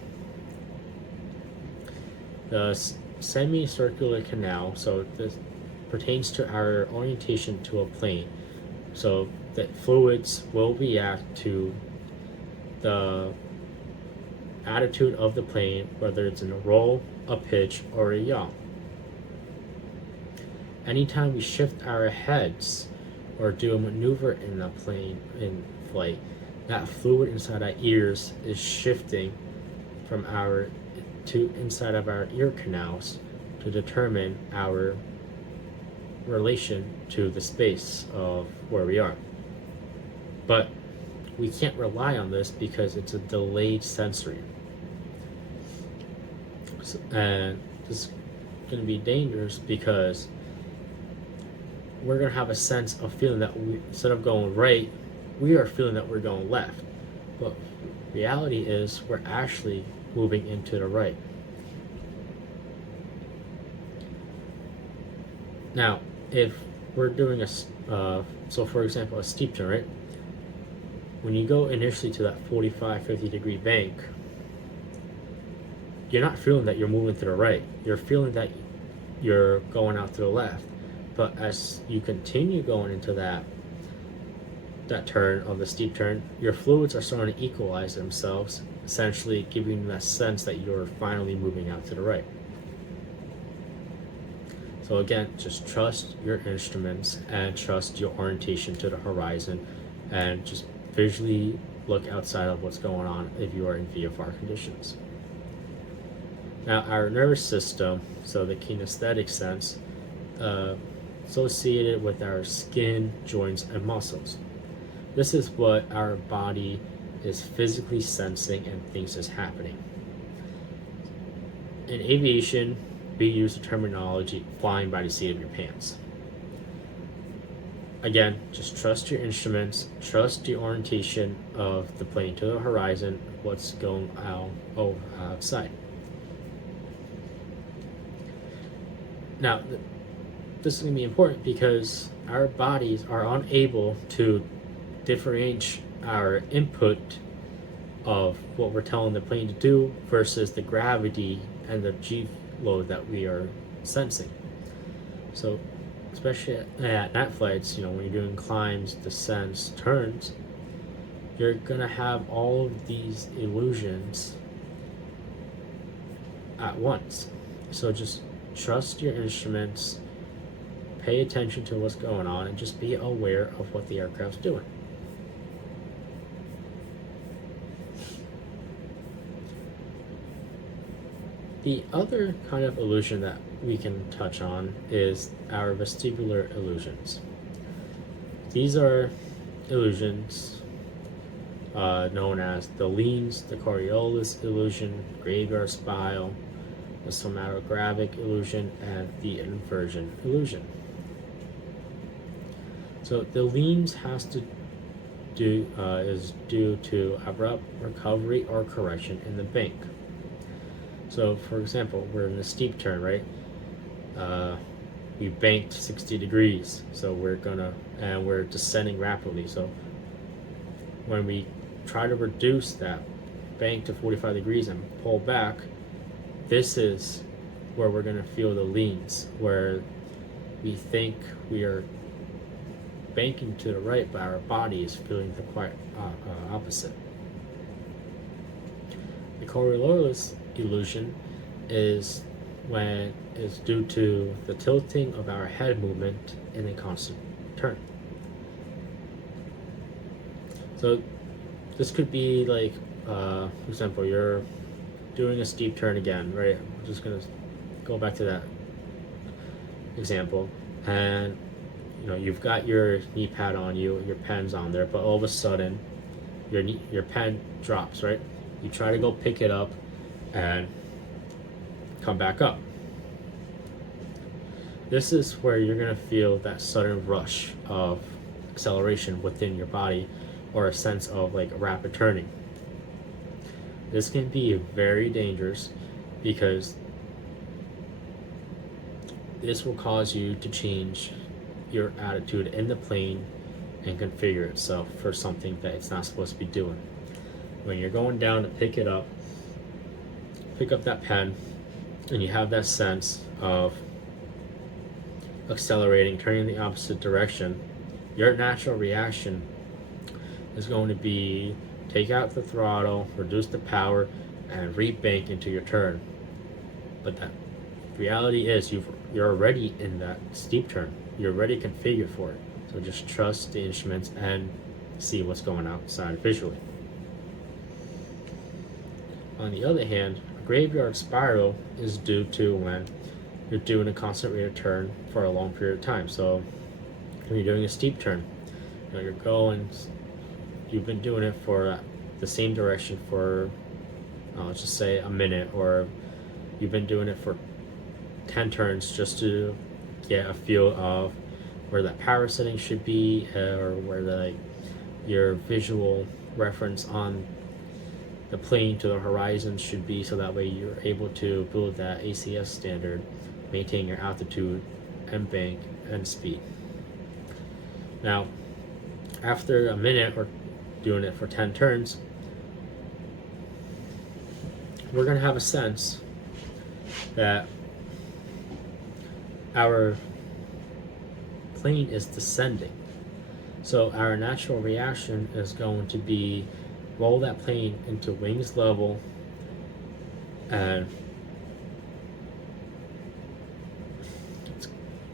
The semicircular canal, so this pertains to our orientation to a plane, so that fluids will react to the attitude of the plane, whether it's in a roll, a pitch, or a yaw. Anytime we shift our heads or do a maneuver in a plane in flight, that fluid inside our ears is shifting from inside of our ear canals to determine our relation to the space of where we are. But we can't rely on this because it's a delayed sensory. And this is going to be dangerous because we're going to have a sense of feeling that instead of going right, we are feeling that we're going left. But reality is we're actually moving into the right. Now, if we're doing so for example, a steep turn, right? When you go initially to that 45-50 degree bank, you're not feeling that you're moving to the right. You're feeling that you're going out to the left. But as you continue going into that turn of the steep turn, your fluids are starting to equalize themselves, essentially giving you that sense that you're finally moving out to the right. So again, just trust your instruments and trust your orientation to the horizon, and just visually look outside of what's going on if you are in VFR conditions. Now, our nervous system, so the kinesthetic sense, associated with our skin, joints, and muscles. This is what our body is physically sensing and thinks is happening. In aviation, we use the terminology flying by the seat of your pants. Again, just trust your instruments, trust the orientation of the plane to the horizon, what's going outside. Now, this is going to be important because our bodies are unable to differentiate our input of what we're telling the plane to do versus the gravity and the G load that we are sensing. So, especially at night flights, when you're doing climbs, descents, turns, you're going to have all of these illusions at once. So just trust your instruments, pay attention to what's going on, and just be aware of what the aircraft's doing. The other kind of illusion that we can touch on is our vestibular illusions. These are illusions known as the leans, the Coriolis Illusion, graveyard spile, the Somatogravic Illusion, and the Inversion Illusion. So the leans is due to abrupt recovery or correction in the bank. So, for example, we're in a steep turn, right? we banked 60 degrees, so we're descending rapidly. So when we try to reduce that bank to 45 degrees and pull back, this is where we're going to feel the leans, where we think we are banking to the right, but our body is feeling the quite opposite. The Coriolis Illusion is due to the tilting of our head movement in a constant turn. So this could be like, for example, you're doing a steep turn again, right? I'm just gonna go back to that example, and you've got your knee pad on you, your pen's on there, but all of a sudden your pen drops, right? You try to go pick it up and come back up. This is where you're going to feel that sudden rush of acceleration within your body, or a sense of like rapid turning. This can be very dangerous because this will cause you to change your attitude in the plane and configure itself for something that it's not supposed to be doing. When you're going down to pick up that pen, and you have that sense of accelerating, turning in the opposite direction, your natural reaction is going to be take out the throttle, reduce the power, and rebank into your turn. But that reality is you're already in that steep turn. You're already configured for it. So just trust the instruments and see what's going outside visually. On the other hand, a graveyard spiral is due to when you're doing a constant rate of turn for a long period of time. So when you're doing a steep turn, you've been doing it for the same direction for, let's just say, a minute, or you've been doing it for 10 turns just to get a feel of where that power setting should be, or where your visual reference on the plane to the horizon should be, so that way you're able to build that ACS standard, maintain your altitude and bank and speed. Now, after a minute or doing it for 10 turns, we're going to have a sense that our plane is descending. So our natural reaction is going to be roll that plane into wings level, and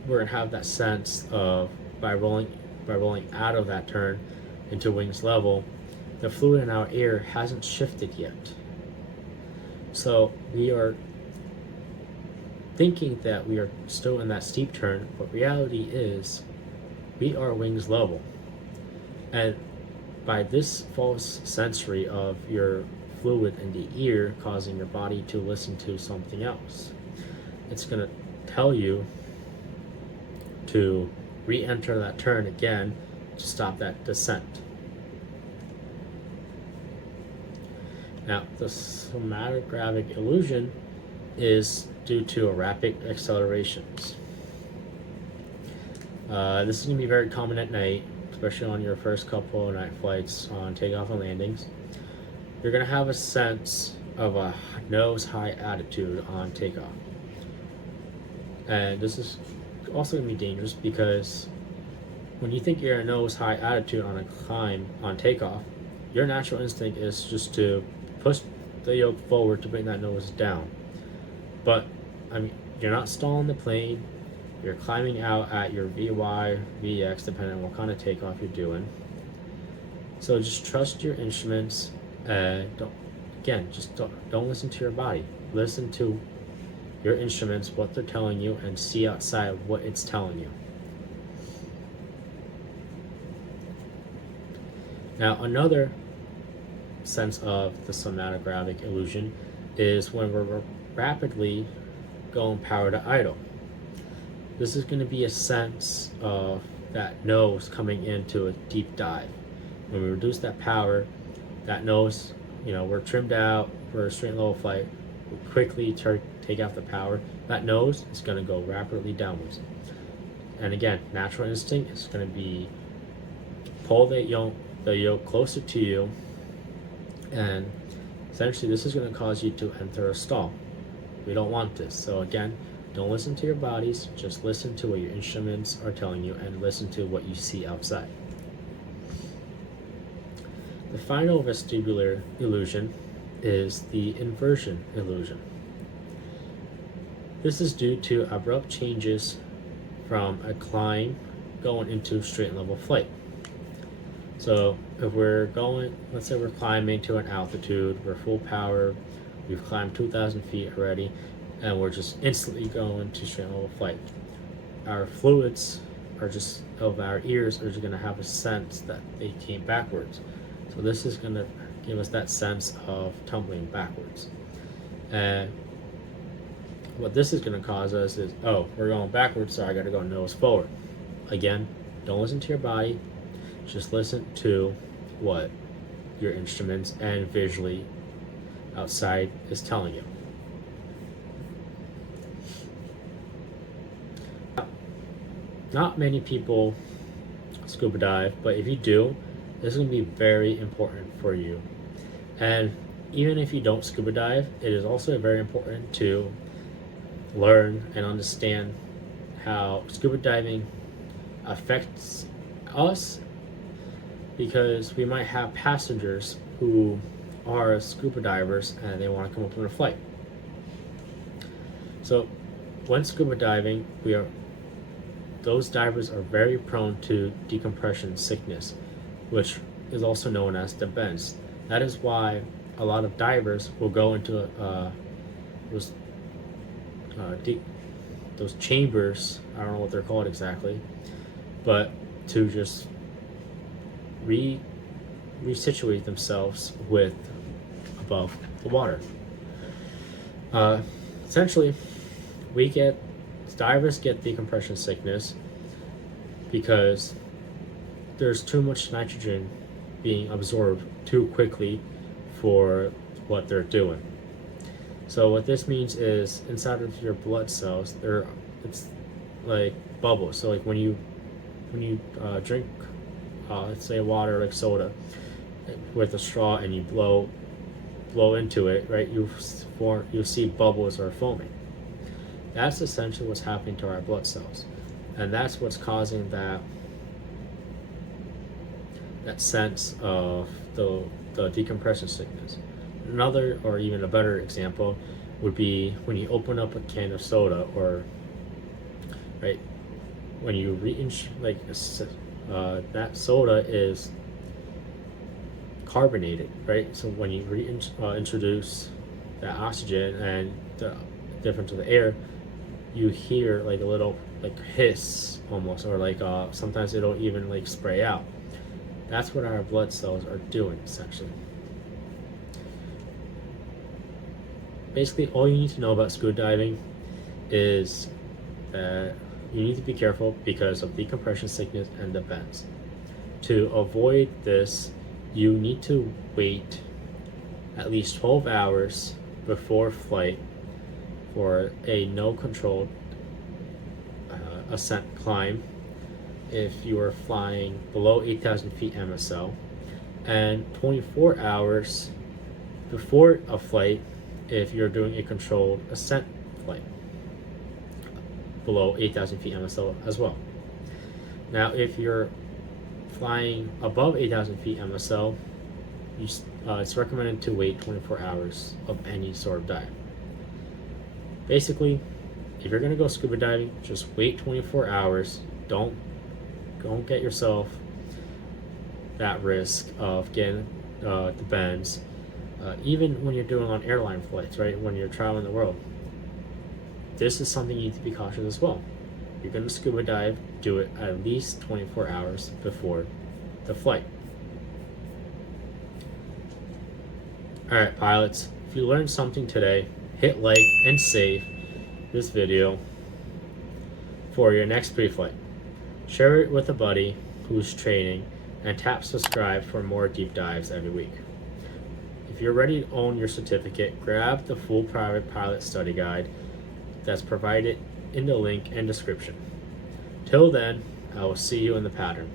we're going to have that sense of by rolling out of that turn into wings level, the fluid in our air hasn't shifted yet. So we are thinking that we are still in that steep turn, but reality is we are wings level. And by this false sensory of your fluid in the ear causing your body to listen to something else, it's going to tell you to re-enter that turn again to stop that descent. Now, the somatogravic illusion is due to rapid accelerations. This is going to be very common at night, especially on your first couple of night flights on takeoff and landings. You're going to have a sense of a nose-high attitude on takeoff. And this is also going to be dangerous because when you think you're a nose-high attitude on a climb on takeoff, your natural instinct is just to push the yoke forward to bring that nose down. But you're not stalling the plane. You're climbing out at your VY, VX, depending on what kind of takeoff you're doing. So just trust your instruments, and don't listen to your body. Listen to your instruments, what they're telling you, and see outside what it's telling you. Now, another sense of the somatogravic illusion is when we're rapidly going power to idle. This is going to be a sense of that nose coming into a deep dive. When we reduce that power, that nose, we're trimmed out, we're a straight level flight, we quickly take off the power, that nose is going to go rapidly downwards. And again, natural instinct is going to be pull the yoke closer to you, and essentially this is going to cause you to enter a stall. We don't want this. So again, don't listen to your bodies, just listen to what your instruments are telling you and listen to what you see outside. The final vestibular illusion is the inversion illusion. This is due to abrupt changes from a climb going into straight and level flight. So if we're going, let's say we're climbing to an altitude, we're full power, we've climbed 2,000 feet already, and we're just instantly going to straight and level flight. Our fluids are just, of our ears are just going to have a sense that they came backwards. So this is going to give us that sense of tumbling backwards. And what this is going to cause us is, oh, we're going backwards, so I got to go nose forward. Again, don't listen to your body, just listen to what your instruments and visually outside is telling you. Not many people scuba dive, but if you do, this is going to be very important for you. And even if you don't scuba dive, it is also very important to learn and understand how scuba diving affects us, because we might have passengers who are scuba divers and they want to come up on a flight. So when scuba diving, those divers are very prone to decompression sickness, which is also known as the bends. That is why a lot of divers will go into those chambers, I don't know what they're called exactly, but to just resituate themselves with above the water. Essentially, divers get decompression sickness because there's too much nitrogen being absorbed too quickly for what they're doing. So what this means is inside of your blood cells, it's like bubbles. So like when you drink, let's say water, like soda, with a straw and you blow into it, right? You'll see bubbles or foaming. That's essentially what's happening to our blood cells, and that's what's causing that sense of the decompression sickness. Another, or even a better example, would be when you open up a can of soda, or right when you that soda is carbonated, right? So when you introduce that oxygen and the difference of the air, you hear like a little like hiss almost, or like sometimes it'll even like spray out. That's what our blood cells are doing essentially. Basically, all you need to know about scuba diving is that you need to be careful because of decompression sickness and the bends. To avoid this, you need to wait at least 12 hours before flight for a no-controlled ascent climb if you are flying below 8,000 feet MSL, and 24 hours before a flight if you're doing a controlled ascent flight below 8,000 feet MSL as well. Now, if you're flying above 8,000 feet MSL, it's recommended to wait 24 hours of any sort of dive. Basically, if you're going to go scuba diving, just wait 24 hours. Don't get yourself that risk of getting the bends. Even when you're doing on airline flights, right? When you're traveling the world, this is something you need to be cautious as well. If you're going to scuba dive, do it at least 24 hours before the flight. Alright, pilots, if you learned something today, hit like and save this video for your next pre-flight. Share it with a buddy who's training, and tap subscribe for more deep dives every week. If you're ready to own your certificate, grab the full private pilot study guide that's provided in the link and description. Till then, I will see you in the pattern.